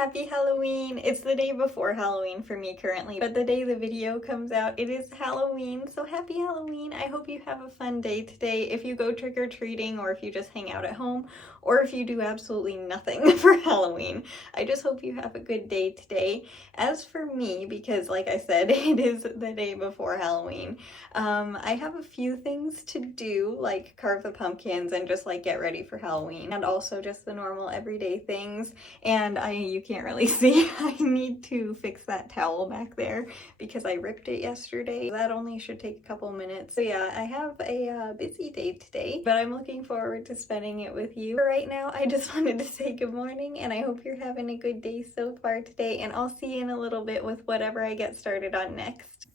happy Halloween! It's the day before Halloween for me currently, but the day the video comes out, it is Halloween, so happy Halloween! I hope you have a fun day today if you go trick-or-treating or if you just hang out at home or if you do absolutely nothing for Halloween. I just hope you have a good day today. As for me, because like I said, it is the day before Halloween, I have a few things to do, like carve the pumpkins and just like get ready for Halloween, and also just the normal everyday things. And you can't really see, I need to fix that towel back there because I ripped it yesterday. That only should take a couple minutes. So yeah, I have a busy day today, but I'm looking forward to spending it with you. For right now, I just wanted to say good morning and I hope you're having a good day so far today, and I'll see you in a little bit with whatever I get started on next.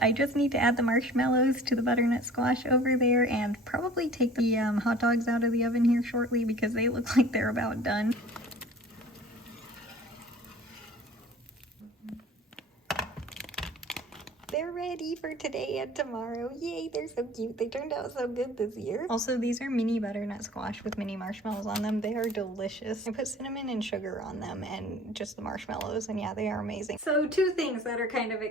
I just need to add the marshmallows to the butternut squash over there and probably take the hot dogs out of the oven here shortly because they look like they're about done. They're ready for today and tomorrow. Yay, they're so cute. They turned out so good this year. Also, these are mini butternut squash with mini marshmallows on them. They are delicious. I put cinnamon and sugar on them and just the marshmallows, and yeah, they are amazing. So two things that are kind of,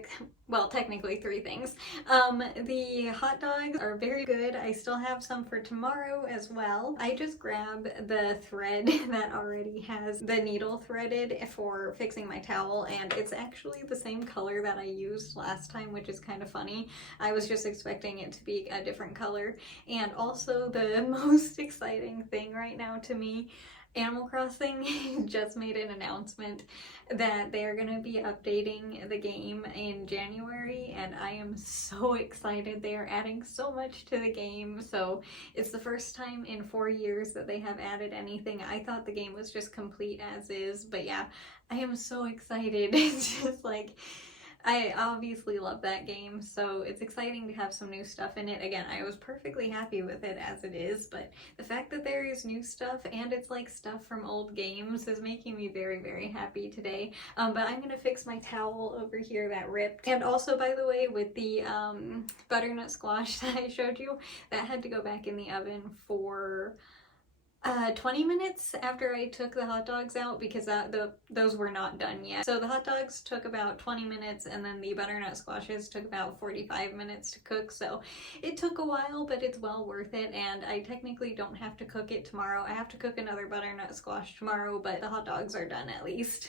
well, technically three things. The hot dogs are very good. I still have some for tomorrow as well. I just grabbed the thread that already has the needle threaded for fixing my towel, and it's actually the same color that I used last time, which is kind of funny. I was just expecting it to be a different color. And also the most exciting thing right now to me, Animal Crossing just made an announcement that they are going to be updating the game in January, and I am so excited. They are adding so much to the game. So it's the first time in 4 years that they have added anything. I thought the game was just complete as is, but yeah, I am so excited. It's just like, I obviously love that game, so it's exciting to have some new stuff in it. Again, I was perfectly happy with it as it is, but the fact that there is new stuff and it's like stuff from old games is making me very, very happy today. But I'm gonna fix my towel over here that ripped. And also, by the way, with the butternut squash that I showed you, that had to go back in the oven for 20 minutes after I took the hot dogs out because those were not done yet. So the hot dogs took about 20 minutes and then the butternut squashes took about 45 minutes to cook. So it took a while, but it's well worth it, and I technically don't have to cook it tomorrow. I have to cook another butternut squash tomorrow, but the hot dogs are done at least.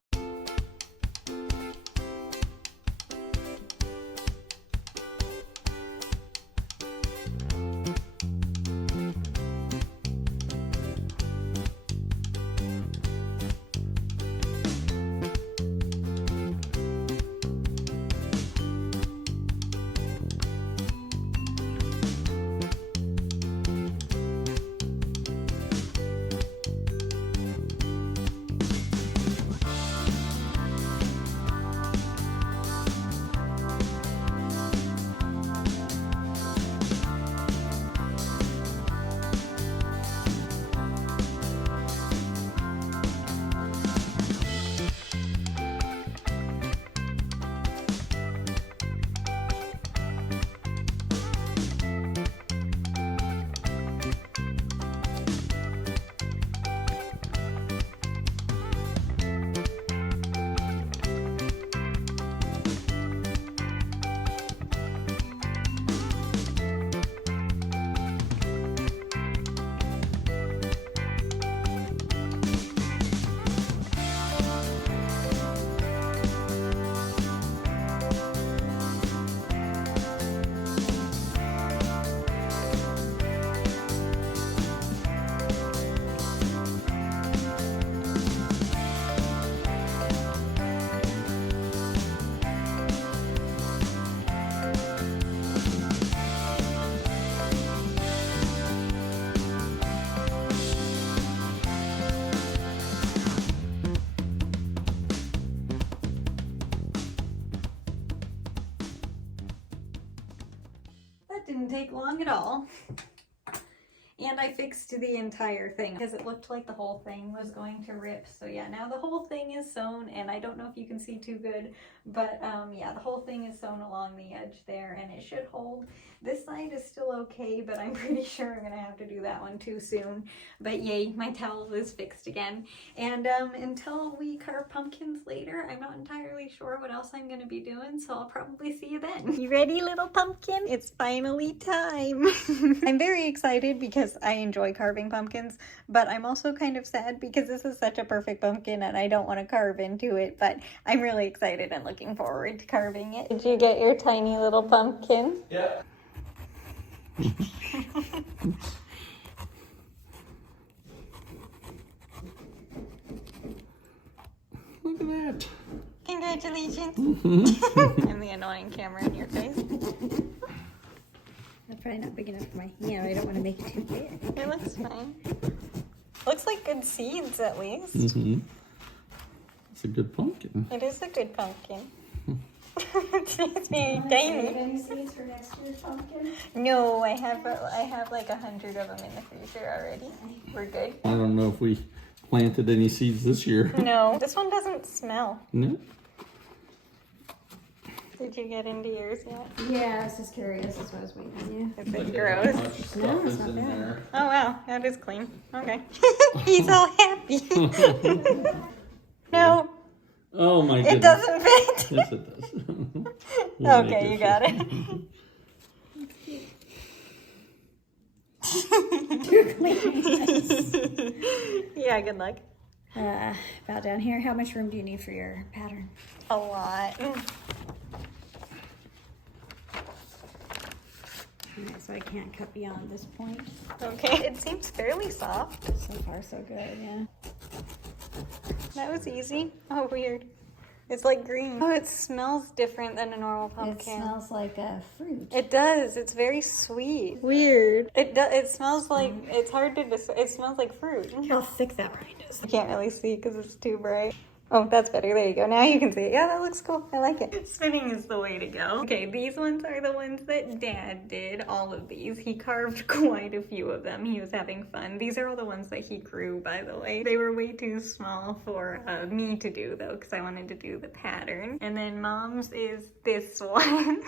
Didn't take long at all. And I fixed the entire thing because it looked like the whole thing was going to rip. So yeah, now the whole thing is sewn, and I don't know if you can see too good, but yeah, the whole thing is sewn along the edge there, and it should hold. This side is still okay, but I'm pretty sure I'm gonna have to do that one too soon. But yay, my towel is fixed again. And until we carve pumpkins later, I'm not entirely sure what else I'm gonna be doing, so I'll probably see you then. You ready, little pumpkin? It's finally time. I'm very excited because I enjoy carving pumpkins, but I'm also kind of sad because this is such a perfect pumpkin and I don't want to carve into it, but I'm really excited and looking forward to carving it. Did you get your tiny little pumpkin? Yeah. Look at that. Congratulations. I'm the annoying camera in your face. That's probably not big enough for my hand. I don't want to make it too big. It looks fine. Looks like good seeds at least. Mm-hmm. It's a good pumpkin. It is a good pumpkin. It's very tiny. Any seeds for next year's pumpkin? No, I have like 100 of them in the freezer already. We're good. I don't know if we planted any seeds this year. No, this one doesn't smell. No. Did you get into yours yet? Yeah, I was just curious. That's what I was waiting on you. Is it Look at gross? how much stuff No, it's is not in bad. there. Oh wow, that is clean. Okay. He's all happy. No, Oh my goodness. it doesn't fit. Yes, it does. We'll make Okay, you got it. Yeah, good luck. About down here. How much room do you need for your pattern? A lot. Alright, so I can't cut beyond this point. Okay. It seems fairly soft. So far, so good. Yeah. That was easy. Oh, weird. It's like green. Oh, it smells different than a normal It pumpkin. smells like a fruit. It does. It's very sweet. Weird. It smells like, it's hard to it smells like fruit. How thick that rind is. I can't really see because it's too bright. Oh, that's better. There you go. Now you can see it. Yeah, that looks cool. I like it. Spinning is the way to go. Okay, these ones are the ones that Dad did. All of these. He carved quite a few of them. He was having fun. These are all the ones that he grew, by the way. They were way too small for me to do, though, because I wanted to do the pattern. And then Mom's is this one.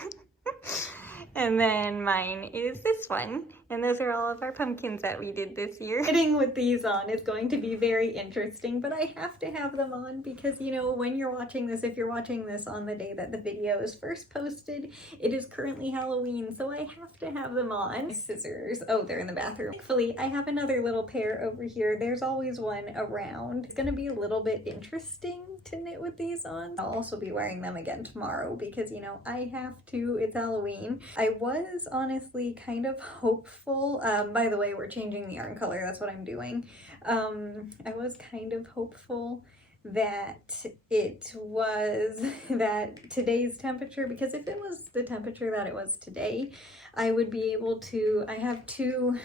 And then mine is this one. And those are all of our pumpkins that we did this year. Sitting with these on is going to be very interesting, but I have to have them on because, you know, when you're watching this, if you're watching this on the day that the video is first posted, it is currently Halloween, so I have to have them on. Scissors. Oh, they're in the bathroom. Thankfully, I have another little pair over here. There's always one around. It's gonna be a little bit interesting to knit with these on. I'll also be wearing them again tomorrow because, you know, I have to. It's Halloween. I was honestly kind of hopeful. By the way, we're changing the yarn color. That's what I'm doing. I was kind of hopeful that it was that today's temperature, because if it was the temperature that it was today, I would be able to, I have two,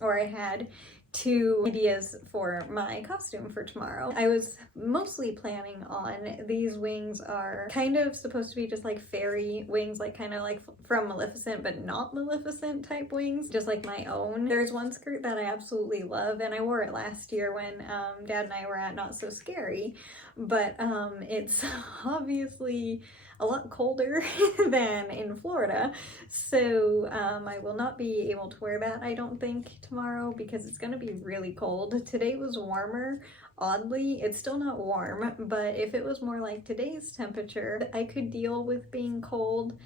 or I had two ideas for my costume for tomorrow. I was mostly planning on, these wings are kind of supposed to be just like fairy wings, like kind of like from Maleficent, but not Maleficent type wings, just like my own. There's one skirt that I absolutely love, and I wore it last year when Dad and I were at Not So Scary, but it's obviously a lot colder than in Florida, so I will not be able to wear that, I don't think, tomorrow because it's gonna be really cold. Today was warmer. Oddly, it's still not warm, but if it was more like today's temperature, I could deal with being cold.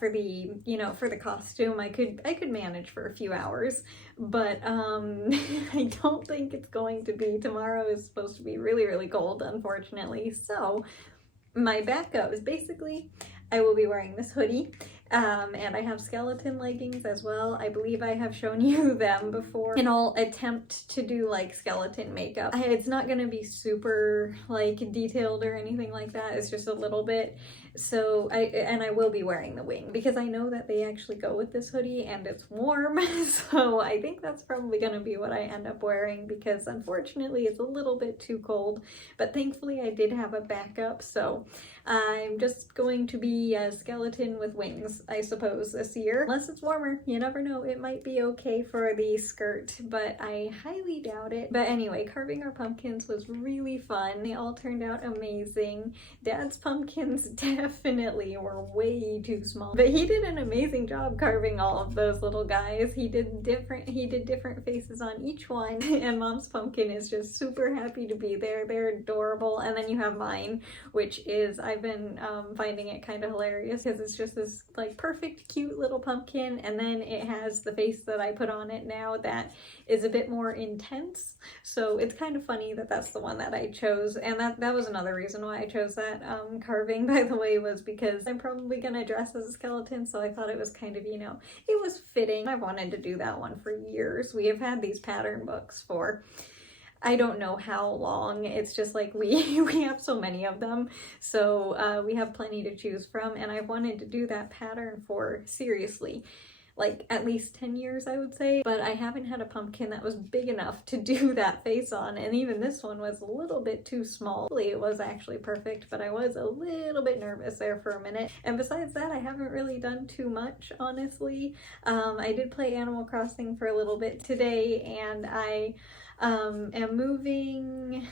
For the, you know, for the costume, I could manage for a few hours, but I don't think it's going to be. Tomorrow is supposed to be really, really cold, unfortunately. So my backup is basically I will be wearing this hoodie, and I have skeleton leggings as well. I believe I have shown you them before, and I'll attempt to do like skeleton makeup. It's not going to be super like detailed or anything like that. It's just a little bit. So I will be wearing the wing because I know that they actually go with this hoodie and it's warm. So I think that's probably going to be what I end up wearing because unfortunately it's a little bit too cold, but thankfully I did have a backup. So I'm just going to be a skeleton with wings, I suppose, this year. Unless it's warmer, you never know, it might be okay for the skirt, but I highly doubt it. But anyway, carving our pumpkins was really fun. They all turned out amazing. Dad's pumpkins definitely were way too small, but he did an amazing job carving all of those little guys. He did different faces on each one, and Mom's pumpkin is just super happy to be there. They're adorable. And then you have mine, which is, I've been finding it kind of hilarious because it's just this like perfect cute little pumpkin, and then it has the face that I put on it now that is a bit more intense. So it's kind of funny that that's the one that I chose, and that was another reason why I chose that carving, by the way, was because I'm probably gonna dress as a skeleton, so I thought it was kind of, you know, it was fitting. I wanted to do that one for years. We have had these pattern books for I don't know how long. It's just like we have so many of them, so we have plenty to choose from, and I wanted to do that pattern for, seriously, like at least 10 years, I would say, but I haven't had a pumpkin that was big enough to do that face on, and even this one was a little bit too small. It was actually perfect, but I was a little bit nervous there for a minute. And besides that, I haven't really done too much, honestly. I did play Animal Crossing for a little bit today, and I am moving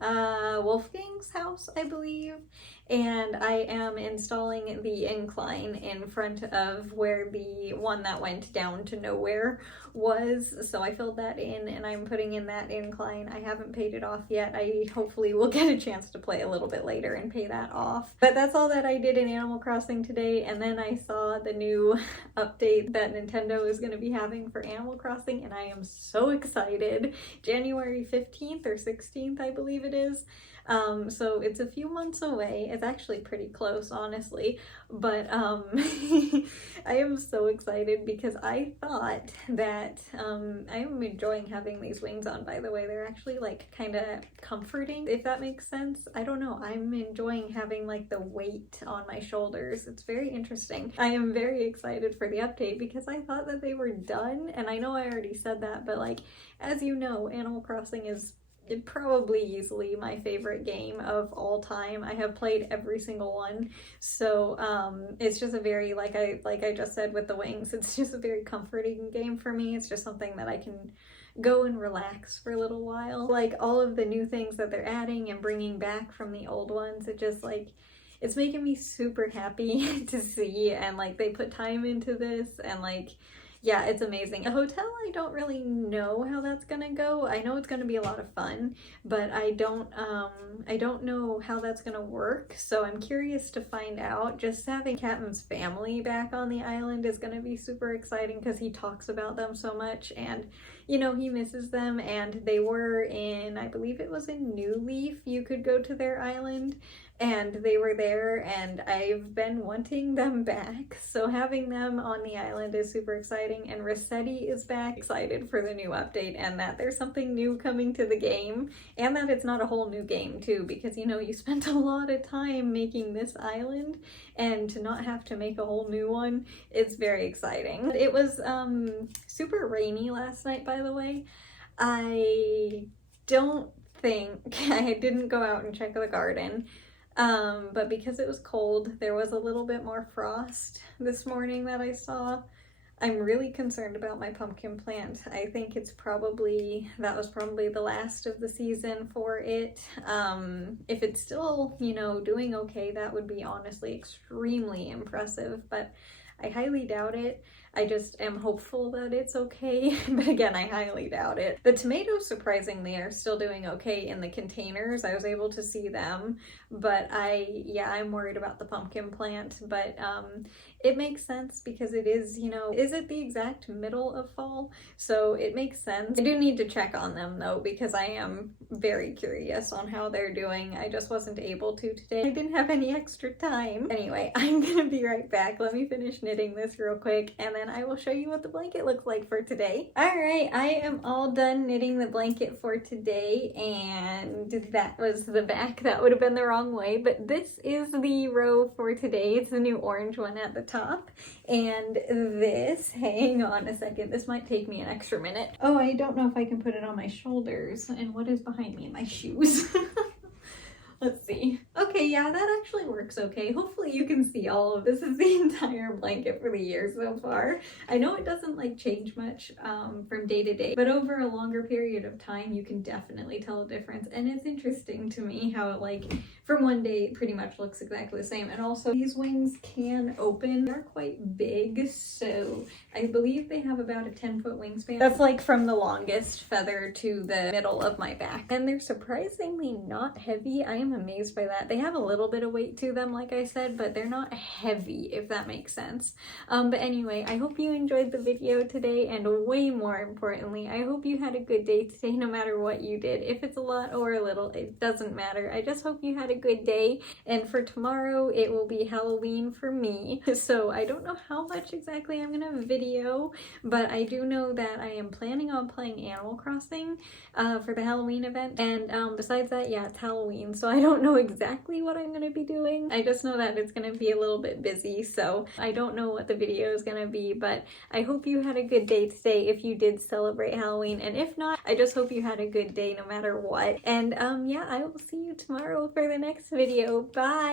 Wolfgang's house, I believe, and I am installing the incline in front of where the one that went down to nowhere was. So I filled that in and I'm putting in that incline. I haven't paid it off yet. I hopefully will get a chance to play a little bit later and pay that off. But that's all that I did in Animal Crossing today, and then I saw the new update that Nintendo is going to be having for Animal Crossing, and I am so excited. January 15th or 16th, I believe it is. So it's a few months away. It's actually pretty close, honestly, but I am so excited because I thought that I am enjoying having these wings on, by the way. They're actually like kind of comforting, if that makes sense. I don't know, I'm enjoying having like the weight on my shoulders. It's very interesting. I am very excited for the update because I thought that they were done, and I know I already said that, but like, as you know, Animal Crossing is probably easily my favorite game of all time. I have played every single one, so it's just a very, like I just said with the wings, it's just a very comforting game for me. It's just something that I can go and relax for a little while. Like all of the new things that they're adding and bringing back from the old ones, it just like, it's making me super happy to see, and like they put time into this, and like, yeah, it's amazing. A hotel, I don't really know how that's gonna go. I know it's gonna be a lot of fun, but I don't know how that's gonna work. So I'm curious to find out. Just having Captain's family back on the island is gonna be super exciting because he talks about them so much, and you know, he misses them. And they were in, I believe it was in New Leaf, you could go to their island, and they were there, and I've been wanting them back. So having them on the island is super exciting, and Rossetti is back. Excited for the new update, and that there's something new coming to the game, and that it's not a whole new game too, because you know, you spent a lot of time making this island, and to not have to make a whole new one, it's very exciting. It was super rainy last night, by the way. I don't think, I didn't go out and check the garden, but because it was cold, there was a little bit more frost this morning that I saw. I'm really concerned about my pumpkin plant. I think it's probably, that was probably the last of the season for it. If it's still, you know, doing okay, that would be honestly extremely impressive, but I highly doubt it. I just am hopeful that it's okay, but again, I highly doubt it. The tomatoes, surprisingly, are still doing okay in the containers. I was able to see them, but I'm worried about the pumpkin plant, but it makes sense because it is, you know, is it the exact middle of fall? So it makes sense. I do need to check on them though, because I am very curious on how they're doing. I just wasn't able to today. I didn't have any extra time. Anyway, I'm gonna be right back. Let me finish knitting this real quick, and then then I will show you what the blanket looks like for today. All right, I am all done knitting the blanket for today, and that was the back. That would have been the wrong way, but this is the row for today. It's the new orange one at the top, and this, hang on a second, this might take me an extra minute. Oh, I don't know if I can put it on my shoulders, and what is behind me? My shoes. Let's see. Okay, yeah, that actually works okay. Hopefully you can see all of this. Is the entire blanket for the year so far. I know it doesn't like change much from day to day, but over a longer period of time, you can definitely tell a difference. And it's interesting to me how it like from one day it pretty much looks exactly the same. And also these wings can open. They're quite big, so I believe they have about a 10-foot wingspan. That's like from the longest feather to the middle of my back. And they're surprisingly not heavy. I am amazed by that. They have a little bit of weight to them, like I said, but they're not heavy, if that makes sense. But anyway, I hope you enjoyed the video today, and way more importantly, I hope you had a good day today no matter what you did. If it's a lot or a little, it doesn't matter. I just hope you had a good day, and for tomorrow it will be Halloween for me. So I don't know how much exactly I'm gonna video, but I do know that I am planning on playing Animal Crossing for the Halloween event, and besides that, yeah, it's Halloween, so I don't know exactly what I'm gonna be doing. I just know that it's gonna be a little bit busy, so I don't know what the video is gonna be, but I hope you had a good day today if you did celebrate Halloween, and if not, I just hope you had a good day no matter what. And yeah, I will see you tomorrow for the next video. Bye!